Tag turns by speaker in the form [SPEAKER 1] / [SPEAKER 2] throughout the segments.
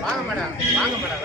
[SPEAKER 1] வாங்க மேடம். வாங்க மேடம்.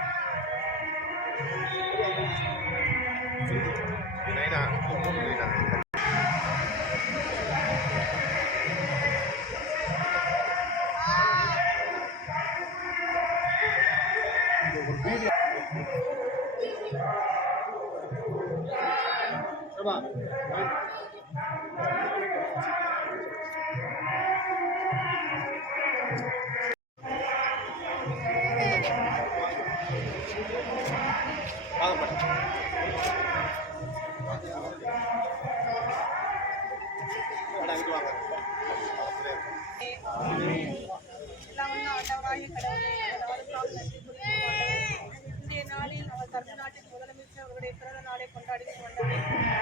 [SPEAKER 2] இன்றைய நாளில் நம்ம தமிழ்நாட்டின் முதலமைச்சர் அவருடைய பிறந்த நாளை கொண்டாடி கொண்டாடி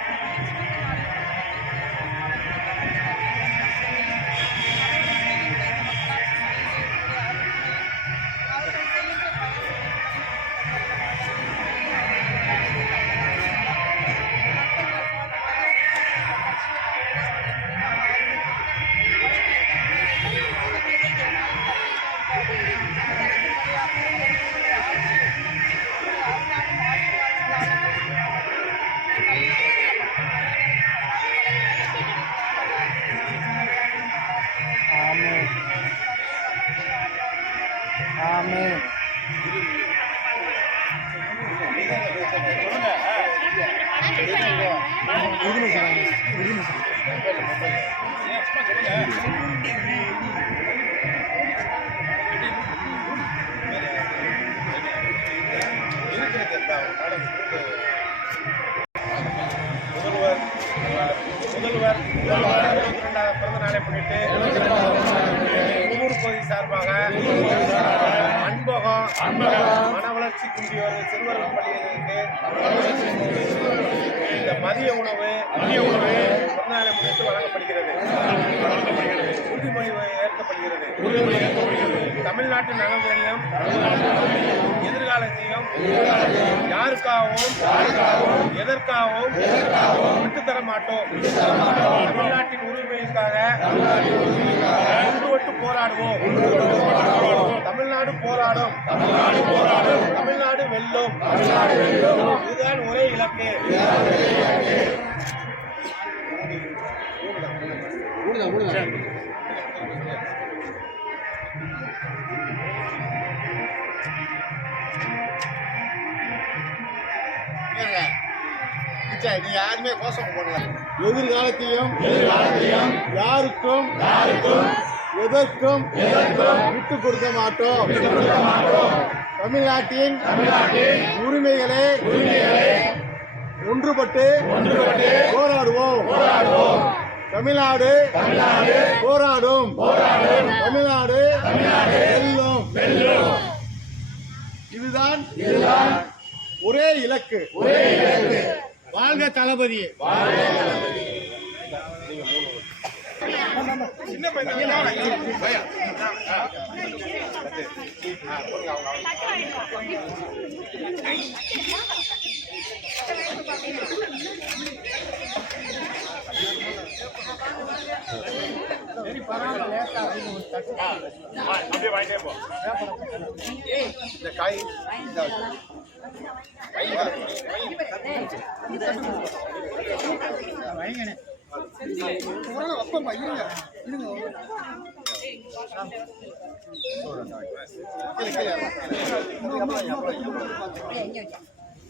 [SPEAKER 1] முதல்வர் முதல்வர் முதல்வர் இருபத்தி ரெண்டாவது பிறந்த நாளை முன்னிட்டு புதூர் பகுதி சார்பாக அன்பகம் மன வளர்ச்சி குன்றி சிறுவர்கள் பள்ளிகளுக்கு இந்த மதிய உணவு மதிய உணவு பிறந்த நாளை முன்னிட்டு வழங்கப்படுகிறது. உறுதிமொழி ஏற்கப்படுகிறது. தமிழ்நாட்டின் நலன்களையும் எதிர்காலத்தையும் யாருக்காகவும் எதற்காகவும் விட்டுத்தர மாட்டோம் தமிழ்நாட்டின் உரிமைக்காக ஒன்றுபட்டு போராடுவோம். தமிழ்நாடு போராடும். தமிழ்நாடு வெல்லும். இதுதான் ஒரே இலக்கு. நீ யாருமே கோஷம் போடல
[SPEAKER 3] எதிர்காலத்தையும் எதிர்காலத்தையும் யாருக்கும் யாருக்கும் எதற்கும் எதற்கும் விட்டு கொடுக்க மாட்டோம். விட்டு கொடுக்க மாட்டோம். தமிழ்நாட்டின் தமிழ்நாட்டின் உரிமைகளை உரிமைகளை ஒன்றுபட்டு ஒன்றுபட்டு போராடுவோம். போராடுவோம். தமிழ்நாடு தமிழ்நாடு போராடும். போராடும். தமிழ்நாடு தமிழ்நாடு வெல்லும். வெல்லும். இதுதான் இதுதான் ஒரே இலக்கு. ஒரே இலக்கு. வாழ்க தளபதி.
[SPEAKER 1] சின்ன பையன். அப்படியே வாங்கிட்டே போ இந்த காய். இந்த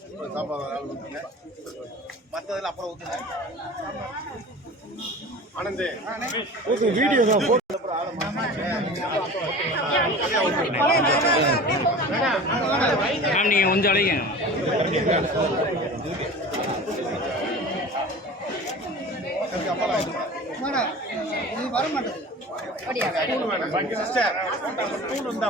[SPEAKER 1] கை மற்றதெல்லாம் அப்புறம் ஊற்றுங்க ஆனந்த்
[SPEAKER 3] வீடியோ தான்
[SPEAKER 4] மேம் நீங்கள் கொஞ்சம் அழைங்க
[SPEAKER 1] சிஸ்டர் ஸ்கூல் இருந்தா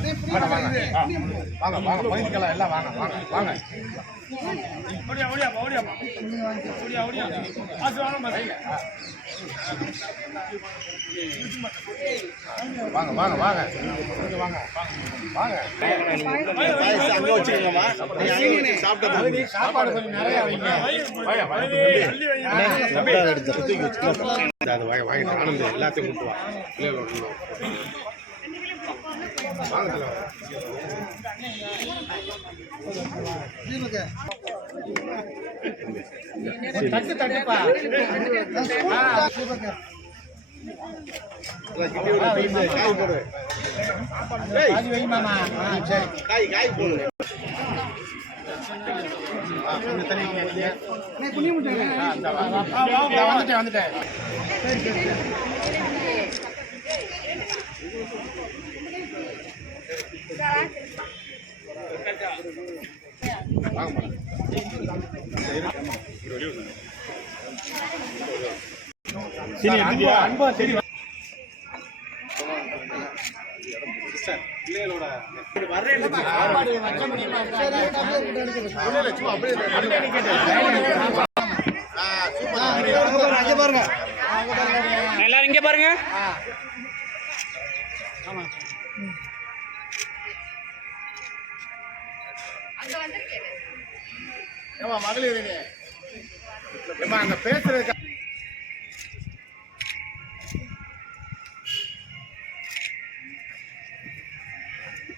[SPEAKER 1] வாங்க வாங்க. வாங்க எல்லாம் வாங்க வாங்க வாங்க. ஓடியா ஓடியா ஓடியா ஓடியா ஓடியா. ஆசு வாங்க வாங்க. வாங்க. வாங்க வாங்க வாங்க.
[SPEAKER 3] அங்க வச்சுக்கோங்கம்மா. நீங்க சாப்பிட்டு
[SPEAKER 1] சாப்பாடு கொஞ்சம் நிறைய வைங்க. வாங்க. வாங்க தட்டு தட்டுப்பா
[SPEAKER 3] காய் காய் போடு
[SPEAKER 1] வந்துட்டேன் வந்துட்டேன் சரி அன்பா அன்பா சரி. பிள்ளைகளோட
[SPEAKER 3] பாருங்க
[SPEAKER 4] எல்லாரும் இங்கே பாருங்க.
[SPEAKER 1] ஏமா மகளிர் ஏமா அங்க பேசுறதுக்கு